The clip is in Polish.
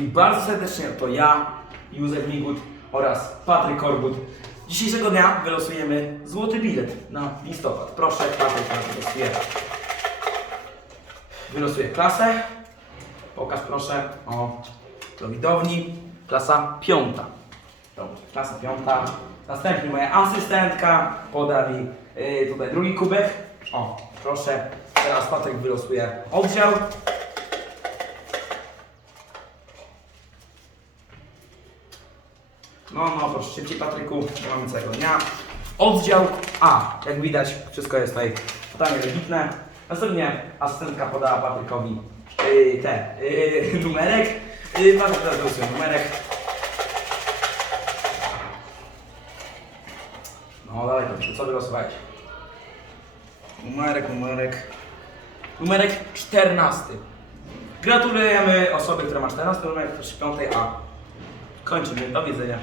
I bardzo serdecznie to ja, Józef Migut oraz Patryk Korbut. Dzisiejszego dnia wylosujemy złoty bilet na listopad. Proszę, Patryk nam wylosuje. Wylosuje klasę. Pokaż proszę. O, do widowni. Klasa piąta. Dobrze, klasa piąta. Następnie moja asystentka poda mi yy, tutaj drugi kubek. O, proszę. Teraz Patryk wylosuje oddział. No, no, proszę szybciej Patryku, nie mamy całego dnia. Oddział A. Jak widać, wszystko jest tutaj totalnie legitne. Następnie asystentka podała Patrykowi yy, te, yy, numerek. Yy, Patryk teraz wylosuje numerek. No, dawaj, Patryk, co wylosowałeś? Numerek, numerek. Numerek 14. Gratulujemy osobie, która ma 14 numerek, proszę 5 A. Kończymy. Do widzenia.